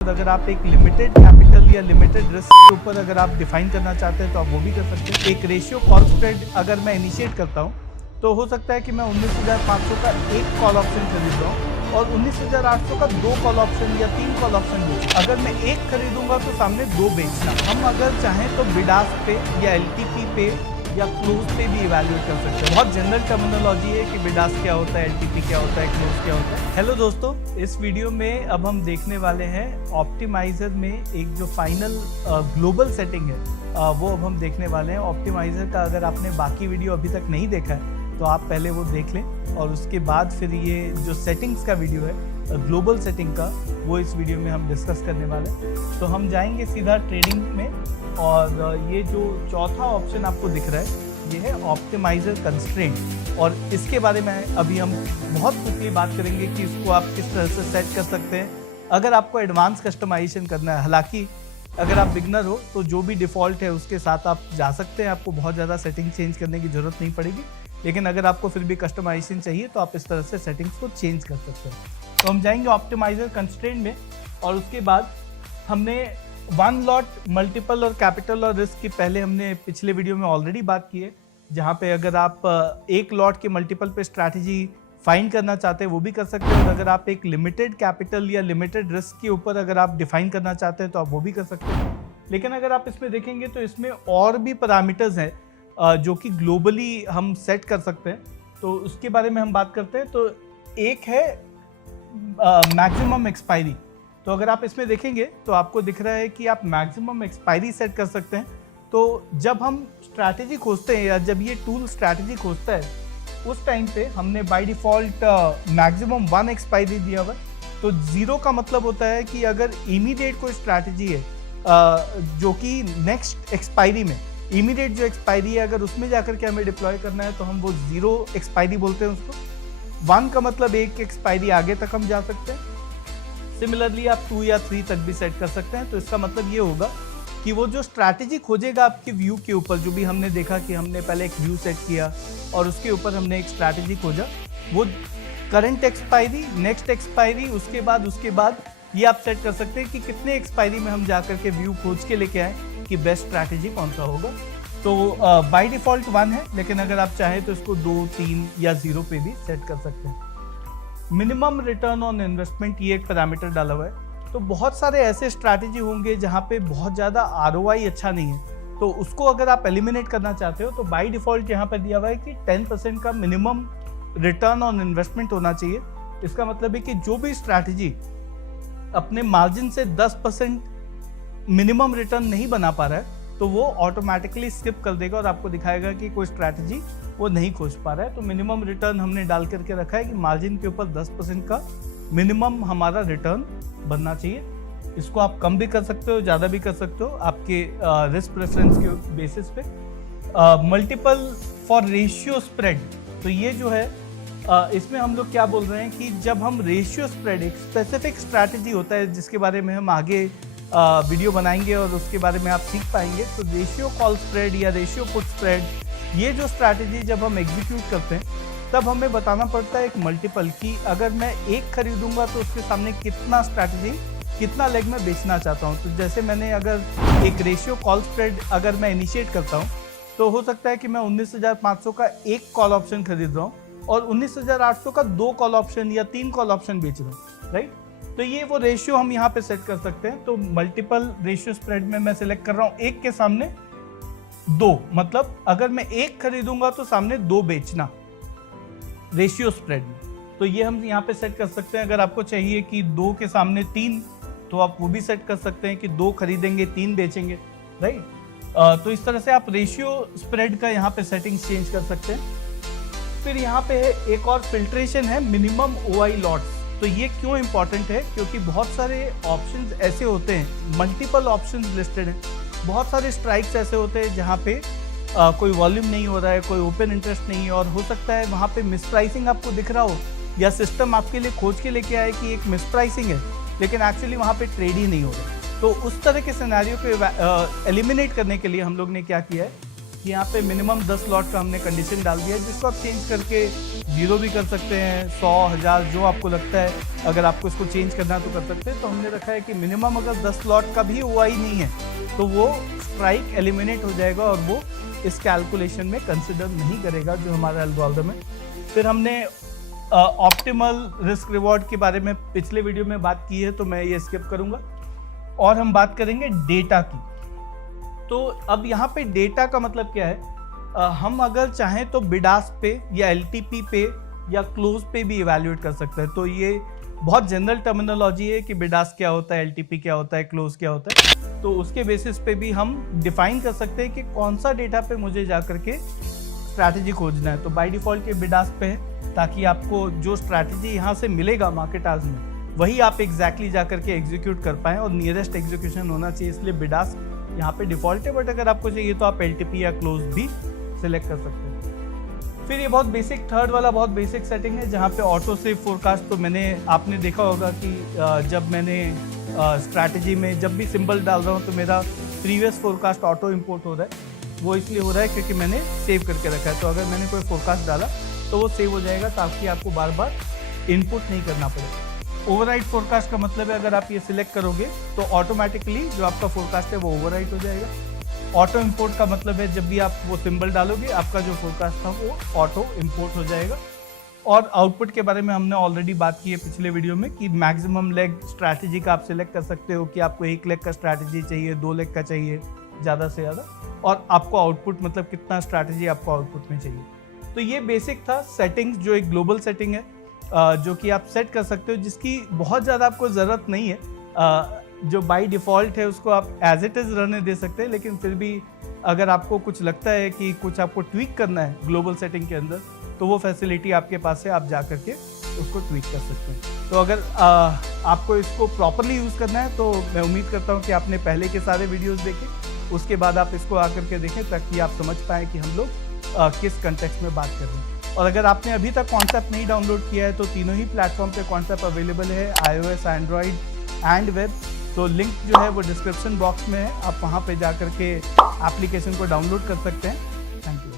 अगर आप एक लिमिटेड कैपिटल या लिमिटेड रिस्क के ऊपर अगर आप डिफाइन करना चाहते हैं तो आप वो भी कर सकते हैं। एक रेशियो कॉल स्प्रेड अगर मैं इनिशिएट करता हूँ तो हो सकता है कि मैं 19,500 का एक कॉल ऑप्शन खरीद रहा हूँ और 19,800 का दो कॉल ऑप्शन या तीन कॉल ऑप्शन बेच। अगर मैं एक खरीदूंगा तो सामने दो बेचना। हम अगर चाहें तो बिड आस्क पे या एलटीपी पे या क्लोज पे भी इवैल्यूएट कर सकते हैं। बहुत जनरल टर्मिनोलॉजी है कि बिड आस्क क्या होता है, एलटीपी क्या होता है, क्लोज क्या होता है। हेलो दोस्तों, इस वीडियो में अब हम देखने वाले हैं ऑप्टिमाइजर में एक जो फाइनल ग्लोबल सेटिंग है वो अब हम देखने वाले हैं। ऑप्टिमाइजर का अगर आपने बाकी वीडियो अभी तक नहीं देखा है तो आप पहले वो देख लें और उसके बाद फिर ये जो सेटिंग्स का वीडियो है ग्लोबल सेटिंग का वो इस वीडियो में हम डिस्कस करने वाले हैं। तो हम जाएंगे सीधा ट्रेडिंग में और ये जो चौथा ऑप्शन आपको दिख रहा है ये है ऑप्टिमाइजर कंस्ट्रेंट और इसके बारे में अभी हम बहुत क्विकली बात करेंगे कि इसको आप किस तरह से सेट कर सकते हैं अगर आपको एडवांस कस्टमाइजेशन करना है। हालांकि अगर आप बिगनर हो तो जो भी डिफ़ॉल्ट है उसके साथ आप जा सकते हैं, आपको बहुत ज़्यादा सेटिंग चेंज करने की ज़रूरत नहीं पड़ेगी। लेकिन अगर आपको फिर भी कस्टमाइजेशन चाहिए तो आप इस तरह से सेटिंग्स को चेंज कर सकते हैं। तो हम जाएंगे ऑप्टिमाइजर कंस्ट्रेंट में और उसके बाद हमने वन लॉट मल्टीपल और कैपिटल और रिस्क की पहले हमने पिछले वीडियो में ऑलरेडी बात की है, जहाँ पे अगर आप एक लॉट के मल्टीपल पे स्ट्रैटेजी फाइंड करना चाहते हैं वो भी कर सकते हैं। और अगर आप एक लिमिटेड कैपिटल या लिमिटेड रिस्क के ऊपर अगर आप डिफाइन करना चाहते हैं तो आप वो भी कर सकते हैं। लेकिन अगर आप इसमें देखेंगे तो इसमें और भी पैरामीटर्स हैं जो कि ग्लोबली हम सेट कर सकते हैं, तो उसके बारे में हम बात करते हैं। तो एक है मैक्सिमम एक्सपायरी। तो अगर आप इसमें देखेंगे तो आपको दिख रहा है कि आप मैक्सिमम एक्सपायरी सेट कर सकते हैं। तो जब हम स्ट्रैटेजी खोजते हैं या जब ये टूल स्ट्रैटेजी खोजता है उस टाइम पे हमने बाय डिफ़ॉल्ट मैक्सिमम 1 एक्सपायरी दिया हुआ है। तो 0 का मतलब होता है कि अगर इमीडिएट कोई स्ट्रैटेजी है जो कि नेक्स्ट एक्सपायरी में इमीडिएट जो एक्सपायरी है अगर उसमें जाकर के हमें डिप्लॉय करना है तो हम वो 0 एक्सपायरी बोलते हैं उसको। 1 का मतलब एक एक्सपायरी आगे तक हम जा सकते हैं। सिमिलरली आप 2 या 3 तक भी सेट कर सकते हैं। तो इसका मतलब ये होगा कि वो जो स्ट्रैटेजी खोजेगा आपके व्यू के ऊपर, जो भी हमने देखा कि हमने पहले एक व्यू सेट किया और उसके ऊपर हमने एक स्ट्रैटेजी खोजा, वो करंट एक्सपायरी, नेक्स्ट एक्सपायरी, उसके बाद ये आप सेट कर सकते हैं कि कितने एक्सपायरी में हम जा करके व्यू खोज के लेके आए कि बेस्ट स्ट्रैटेजी कौन सा होगा। तो बाय डिफ़ॉल्ट 1 है, लेकिन अगर आप चाहें तो इसको 2, 3 या 0 पे भी सेट कर सकते हैं। मिनिमम रिटर्न ऑन इन्वेस्टमेंट ये एक पैरामीटर डाला हुआ है। तो बहुत सारे ऐसे स्ट्रैटेजी होंगे जहाँ पे बहुत ज़्यादा ROI अच्छा नहीं है, तो उसको अगर आप एलिमिनेट करना चाहते हो तो बाय डिफ़ॉल्ट यहाँ पर दिया हुआ है कि 10% का मिनिमम रिटर्न ऑन इन्वेस्टमेंट होना चाहिए। इसका मतलब है कि जो भी स्ट्रैटेजी अपने मार्जिन से 10% मिनिमम रिटर्न नहीं बना पा रहा है तो वो ऑटोमेटिकली स्किप कर देगा और आपको दिखाएगा कि कोई स्ट्रैटेजी वो नहीं खोज पा रहा है। तो मिनिमम रिटर्न हमने डाल करके रखा है कि मार्जिन के ऊपर 10% का मिनिमम हमारा रिटर्न बनना चाहिए। इसको आप कम भी कर सकते हो, ज़्यादा भी कर सकते हो, आपके रिस्क प्रेफरेंस के बेसिस पे। मल्टीपल फॉर रेशियो स्प्रेड, तो ये जो है इसमें हम लोग क्या बोल रहे हैं कि जब हम रेशियो स्प्रेड, एक स्पेसिफिक स्ट्रैटेजी होता है जिसके बारे में हम आगे वीडियो बनाएंगे और उसके बारे में आप सीख पाएंगे। तो रेशियो कॉल स्प्रेड या रेशियो पुट स्प्रेड, ये जो स्ट्रैटेजी जब हम एग्जीक्यूट करते हैं तब हमें बताना पड़ता है एक मल्टीपल की अगर मैं एक खरीदूंगा तो उसके सामने कितना स्ट्रैटेजी, कितना लेग में बेचना चाहता हूँ। तो जैसे मैंने अगर एक रेशियो कॉल स्प्रेड अगर मैं इनिशिएट करता हूँ तो हो सकता है कि मैं 19,500 का एक कॉल ऑप्शन खरीद रहा हूँ और 19,800 का 2 कॉल ऑप्शन या 3 कॉल ऑप्शन बेच रहा हूँ, राइट। तो ये वो रेशियो हम यहाँ पे सेट कर सकते हैं। तो मल्टीपल रेशियो स्प्रेड में मैं सिलेक्ट कर रहा हूँ एक के सामने 2, मतलब अगर मैं एक खरीदूंगा तो सामने 2 बेचना रेशियो स्प्रेड में। तो ये हम यहाँ पे सेट कर सकते हैं। अगर आपको चाहिए कि 2 के सामने 3 तो आप वो भी सेट कर सकते हैं कि 2 खरीदेंगे 3 बेचेंगे, राइट। तो इस तरह से आप रेशियो स्प्रेड का यहाँ पे सेटिंग्स चेंज कर सकते हैं। फिर यहाँ पे है एक और फिल्ट्रेशन है मिनिमम OI लॉट्स। तो ये क्यों इंपॉर्टेंट है, क्योंकि बहुत सारे ऑप्शंस ऐसे होते हैं, मल्टीपल ऑप्शंस लिस्टेड हैं, बहुत सारे स्ट्राइक्स ऐसे होते हैं जहाँ पे कोई वॉल्यूम नहीं हो रहा है, कोई ओपन इंटरेस्ट नहीं है और हो सकता है वहाँ पे मिसप्राइसिंग आपको दिख रहा हो या सिस्टम आपके लिए खोज के लेके आए कि एक मिसप्राइसिंग है लेकिन एक्चुअली वहाँ पे ट्रेड ही नहीं हो रहा। तो उस तरह के सिनेरियो को एलिमिनेट करने के लिए हम लोग ने क्या किया है कि यहाँ पे मिनिमम 10 लॉट का हमने कंडीशन डाल दिया है, जिसको आप चेंज करके 0 भी कर सकते हैं, 100, 1000 जो आपको लगता है, अगर आपको इसको चेंज करना है तो कर सकते हैं। तो हमने रखा है कि मिनिमम अगर 10 स्लॉट का भी हुआ ही नहीं है तो वो स्ट्राइक एलिमिनेट हो जाएगा और वो इस कैलकुलेशन में कंसिडर नहीं करेगा जो हमारा एल्गोरिथम है। फिर हमने ऑप्टिमल रिस्क रिवॉर्ड के बारे में पिछले वीडियो में बात की है तो मैं ये स्किप करूंगा और हम बात करेंगे डेटा की। तो अब यहाँ पे डेटा का मतलब क्या है, हम अगर चाहें तो बिडास पे या एलटीपी पे या क्लोज पे भी इवैल्यूएट कर सकते हैं। तो ये बहुत जनरल टर्मिनोलॉजी है कि बिडास क्या होता है, एलटीपी क्या होता है, क्लोज क्या होता है। तो उसके बेसिस पे भी हम डिफाइन कर सकते हैं कि कौन सा डेटा पे मुझे जा करके स्ट्रैटेजी खोजना है। तो बाय डिफॉल्ट ये बिडास पे है ताकि आपको जो स्ट्रैटेजी यहाँ से मिलेगा मार्केट आवर्स में वही आप एग्जैक्टली जा करके एग्जीक्यूट कर पाएँ और नियरेस्ट एग्जीक्यूशन होना चाहिए, इसलिए बिडास यहाँ पे डिफॉल्ट है। बट अगर आपको चाहिए तो आप एलटीपी या क्लोज भी सिलेक्ट कर सकते हैं। फिर ये बहुत बेसिक, थर्ड वाला बहुत बेसिक सेटिंग है जहाँ पे ऑटो सेव फोरकास्ट। तो आपने देखा होगा कि जब मैंने स्ट्रैटेजी में जब भी सिंबल डाल रहा हूँ तो मेरा प्रीवियस फोरकास्ट ऑटो इंपोर्ट हो रहा है। वो इसलिए हो रहा है क्योंकि मैंने सेव करके रखा है। तो अगर मैंने कोई फोरकास्ट डाला तो वो सेव हो जाएगा ताकि आपको बार बार इनपुट नहीं करना पड़े। ओवरराइट फोरकास्ट का मतलब है अगर आप ये सिलेक्ट करोगे तो ऑटोमेटिकली जो आपका फोरकास्ट है वो ओवरराइट हो जाएगा। ऑटो इंपोर्ट का मतलब है जब भी आप वो सिंबल डालोगे आपका जो फोरकास्ट था वो ऑटो इंपोर्ट हो जाएगा। और आउटपुट के बारे में हमने ऑलरेडी बात की है पिछले वीडियो में कि मैक्सिमम लेग स्ट्रैटेजी का आप सिलेक्ट कर सकते हो कि आपको 1 लेग का स्ट्रैटेजी चाहिए, 2 लेग का चाहिए ज़्यादा से ज़्यादा, और आपको आउटपुट मतलब कितना स्ट्रैटेजी आपको आउटपुट में चाहिए। तो ये बेसिक था सेटिंग्स, जो एक ग्लोबल सेटिंग है जो कि आप सेट कर सकते हो, जिसकी बहुत ज़्यादा आपको ज़रूरत नहीं है। जो बाय डिफ़ॉल्ट है उसको आप एज इट इज़ रहने दे सकते हैं, लेकिन फिर भी अगर आपको कुछ लगता है कि कुछ आपको ट्वीक करना है ग्लोबल सेटिंग के अंदर तो वो फैसिलिटी आपके पास है, आप जा करके उसको ट्वीक कर सकते हैं। तो अगर आपको इसको प्रॉपरली यूज़ करना है तो मैं उम्मीद करता हूँ कि आपने पहले के सारे वीडियोज़ देखे, उसके बाद आप इसको आकर के देखें ताकि आप समझ पाएँ कि हम लोग किस कंटेक्स्ट में बात कर रहे हैं। और अगर आपने अभी तक कॉन्सेप्ट नहीं डाउनलोड किया है तो तीनों ही प्लेटफॉर्म पे कॉन्सेप्ट अवेलेबल है, iOS, एंड्रॉयड एंड वेब। तो लिंक जो है वो डिस्क्रिप्शन बॉक्स में है, आप वहाँ पे जा करके एप्लीकेशन को डाउनलोड कर सकते हैं। Thank you.